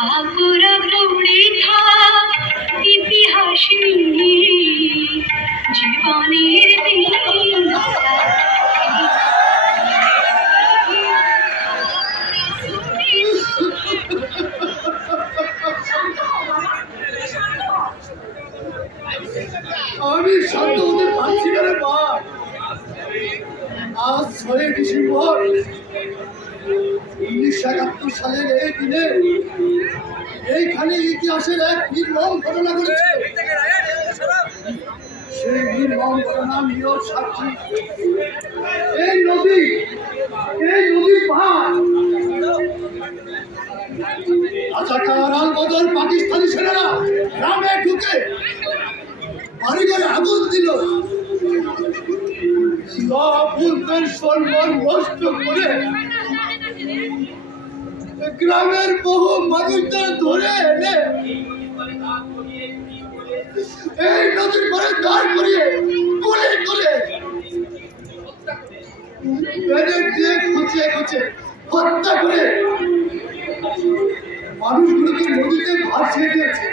ठाकुर प्रौढ़ी था इतिहास জীবনের দিন আমি শান্ত হতে পারছি না রে মা। আজ ৬ ডিসেম্বর ১৯৭১ সালের এই দিনে এইখানে ইতিহাসের এক নির্মম ঘটনা ঘটেছে। সেই নির্মম ঘটনা আমিও সাক্ষী। এই নদী পাহাড় রাজাকার আলবদর পাকিস্তানি সেনারা গ্রামে ঢুকে বাড়িঘরে আগুন দিল, সম্মান নষ্ট করে গ্রামের বহু মানুষদের ধরে এনে এই নদীর পরে দাঁড় করিয়ে গুলি করে দিয়ে খুঁচিয়ে হত্যা করে মানুষগুলোকে নদীতে ভাসিয়ে দিয়েছে।